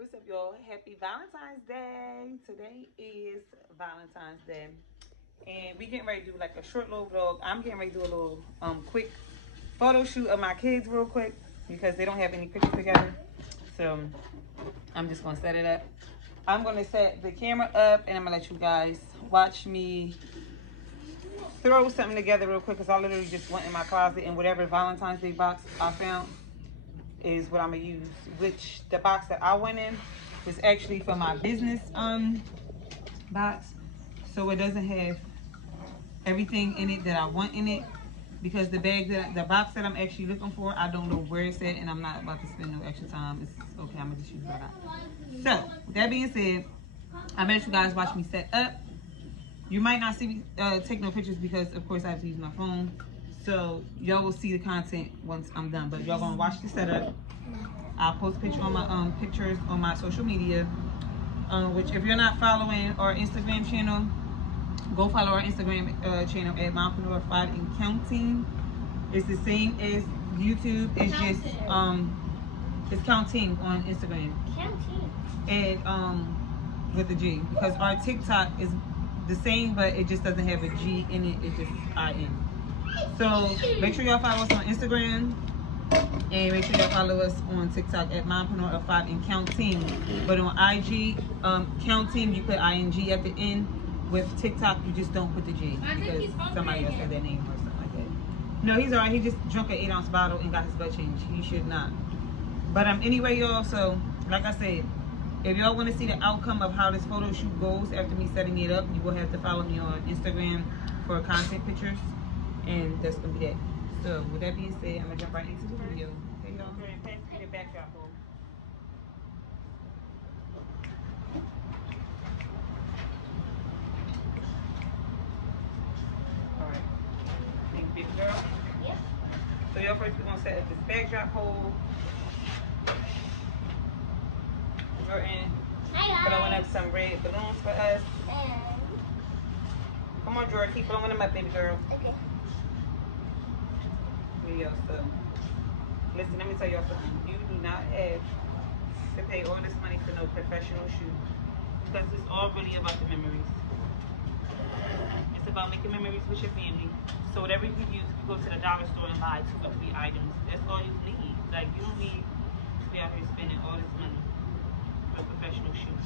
What's up, y'all? Happy Valentine's Day. Today is Valentine's Day. And we getting ready to do like a short little vlog. I'm getting ready to do a little quick photo shoot of my kids real quick because they don't have any pictures together. So I'm just gonna set it up. I'm gonna set the camera up and I'm gonna let you guys watch me throw something together real quick because I literally just went in my closet and whatever Valentine's Day box I found is what I'm gonna use. Which the box that I went in was actually for my business box, so it doesn't have everything in it that I want in it, because the box that I'm actually looking for, I don't know where it's at, and I'm not about to spend no extra time. It's okay, I'm gonna just use what I got. So with that being said, I'm gonna let you guys watch me set up. You might not see me take no pictures because of course I have to use my phone. So y'all will see the content once I'm done. But y'all gonna watch the setup. I'll post a picture on my pictures on my social media. Which if you're not following our Instagram channel, go follow our Instagram channel at Mompreneur5 and Counting. It's the same as YouTube. It's just it's Counting on Instagram. Counting. And with the G, because our TikTok is the same, but it just doesn't have a G in it. It's just IN. So make sure y'all follow us on Instagram and make sure y'all follow us on TikTok at Mompreneur5 and Counting. But on IG, Counting, you put ING at the end. With TikTok, you just don't put the G because somebody else said their name or something like that. No, he's alright. He just drunk an 8-ounce bottle and got his butt changed. He should not. But anyway, y'all. So like I said, if y'all want to see the outcome of how this photo shoot goes after me setting it up, you will have to follow me on Instagram for content pictures. And that's going to be that. So, with that being said, I'm going to jump right into the video. Hey, y'all. Pass me the backdrop, hold. Alright. Thank you, big girl. Yep. So, y'all, first we're going to set up this backdrop hole. Jordan, blowing up some red balloons for us. Come on, Jordan, keep blowing them up, baby girl. Okay. Video, so listen, let me tell y'all something. You do not have to pay all this money for no professional shoot, because it's all really about the memories. It's about making memories with your family. So whatever you use, if you go to the dollar store and buy 2 or 3 items, that's all you need. Like, you don't need to be out here spending all this money for a professional shoot.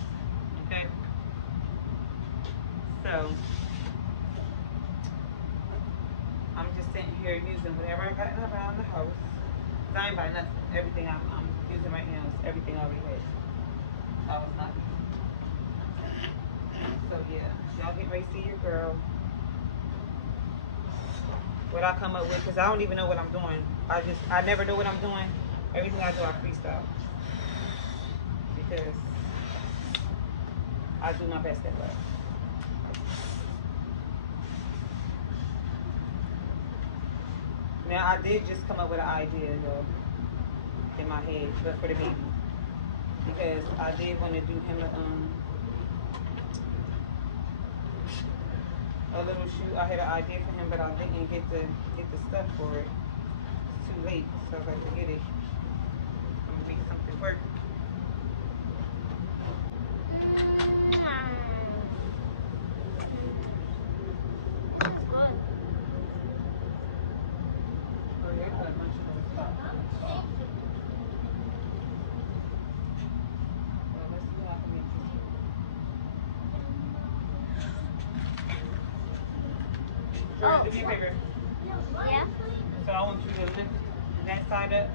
Okay? So I'm just sitting here using whatever I got around the house. I ain't buying nothing. Everything I'm using right now is everything I already had. I was not using. So yeah, y'all get ready to see your girl. What I come up with, because I don't even know what I'm doing. I never know what I'm doing. Everything I do, I freestyle. Because I do my best at that. Now, I did just come up with an idea, though, in my head, but for the baby. Because I did want to do him a little shoot. I had an idea for him, but I didn't get the stuff for it. It's too late, so if I forget it, I'm going to make something work. Do me a favor. Yeah. So I want you to lift that side up.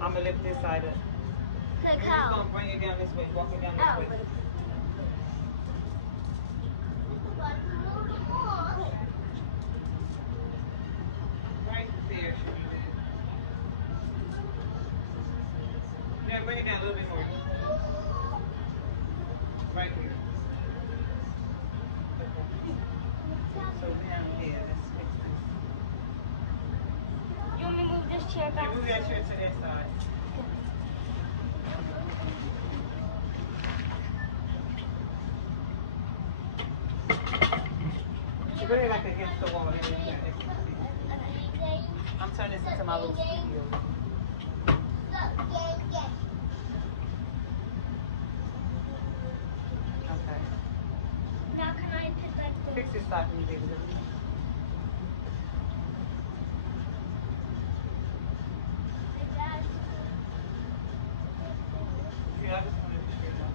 I'm gonna lift this side up. We're just gonna bring it down this way, walk it down this way. Right there. Now bring it down a little bit more. Right here. So down here. You want me to move this chair back? Yeah, move that chair to that side. You put it like against the wall. I'm turning this into my little studio. stopping you, baby girl. Yeah, I just wanted to share that.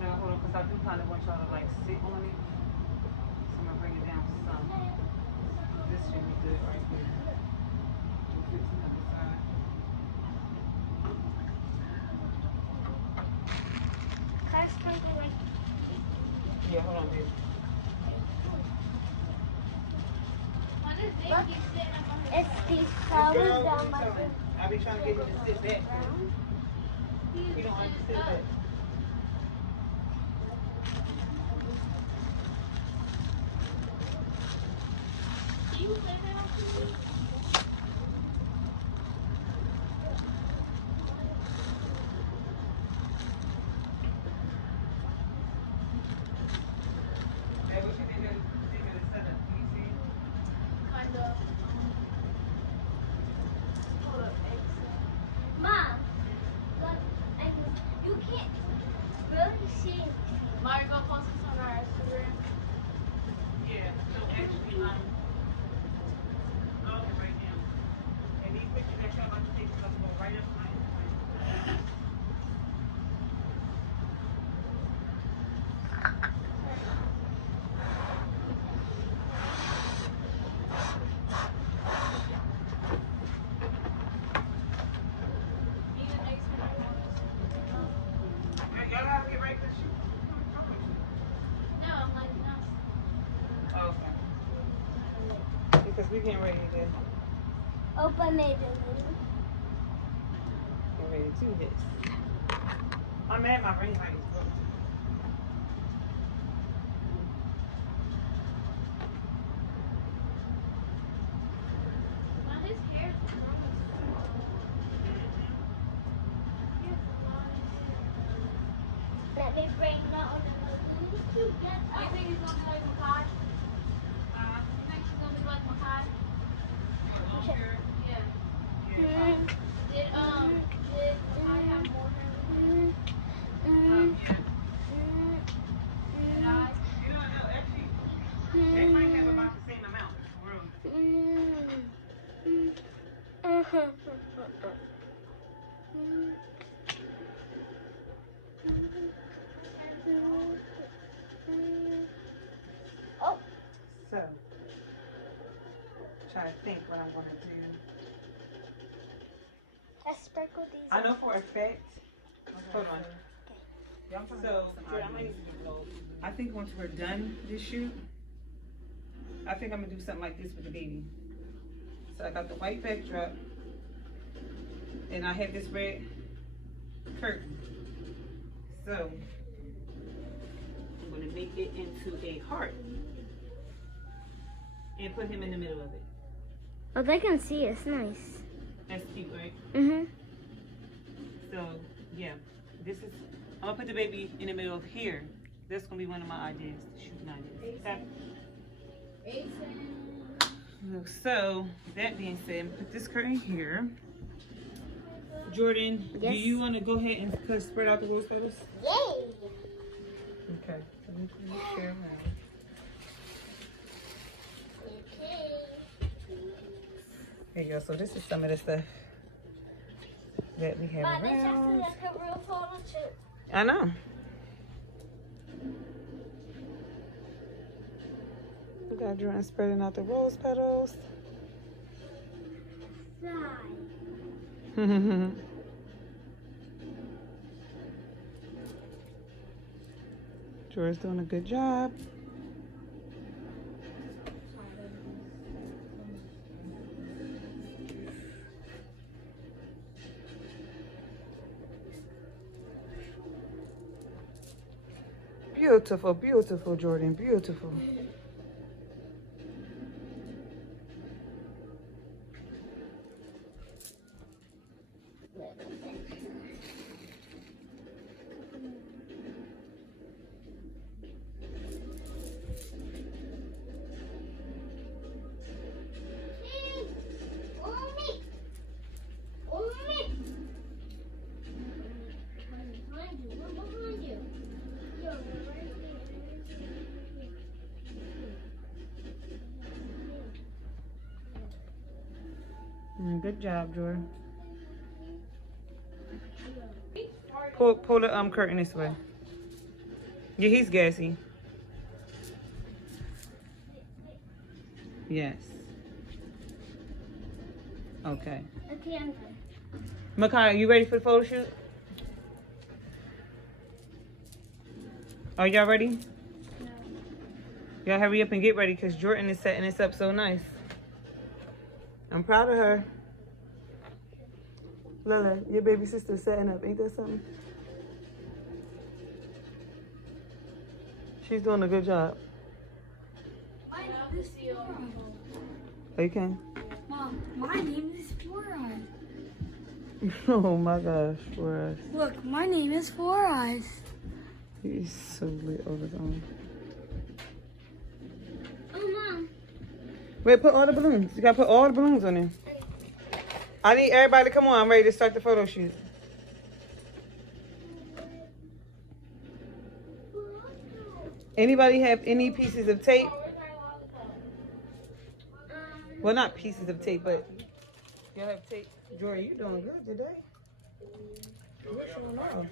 Now hold on, because I do kind of want y'all to like sit on it. So I'm gonna bring it down some. This should be good right here. We'll fix the other side. Yeah, hold on, baby. It's these flowers Girl, what down you my telling me? I be trying to get you to sit back. You don't want to sit back. Hey, what you think of the setup? Can you see? Kind of. Hold up, Mom, look, you can't really see. Mario, go post this on our Instagram. Yeah, so actually, go right now. And these pictures that y'all about to take is gonna go right up my Instagram. Y'all gotta get right to shoot. No, I'm like, no. Oh, okay. Because we getting ready to Open it. get ready to do this. I'm mad my ring light is broken. His hair's let me bring that on the you think he's gonna be like Makai? You think she's gonna be like Makai? Yeah. Did Makai have more hair? Yeah. And I. You don't know, actually, they might have about the same amount. Really. Oh. So, try to think what I'm gonna do. I sprinkled these. I know for a fact. Hold on. So, I think once we're done this shoot, I think I'm gonna do something like this with the baby. So I got the white backdrop, and I have this red curtain. So I'm gonna make it into a heart and put him in the middle of it. Oh, they can see. It's nice. That's cute, right? Mhm. So yeah, this is. I'm gonna put the baby in the middle of here. That's gonna be one of my ideas, shooting ideas. Okay? So that being said, put this curtain here. Jordan, do Yes. you want to go ahead and spread out the rose petals? Yay! Okay. Let me share around. Okay. There you go. So this is some of the stuff that we have Wow, this actually around. like a real photo shoot. I know. We got Jordan spreading out the rose petals. Slide. Jordan's doing a good job. Beautiful, beautiful, Jordan, beautiful. Good job, Jordan. Pull the curtain this way. Yeah, he's gassy. Yes. Okay. Okay, I'm good. Makai, you ready for the photo shoot? Are y'all ready? No. Y'all hurry up and get ready because Jordan is setting this up so nice. I'm proud of her. Lila, your baby sister's setting up. Ain't that something? She's doing a good job. My name is Four Eyes. Oh, you can. Mom, my name is Four Eyes. Oh my gosh, for us. Look, my name is Four Eyes. He's so lit all the time. Oh, Mom. Wait, put all the balloons. You gotta put all the balloons on there. I need everybody to come on. I'm ready to start the photo shoot. Anybody have any pieces of tape? Well, not pieces of tape, but y'all have tape. Jory, you doing good today. What's going on?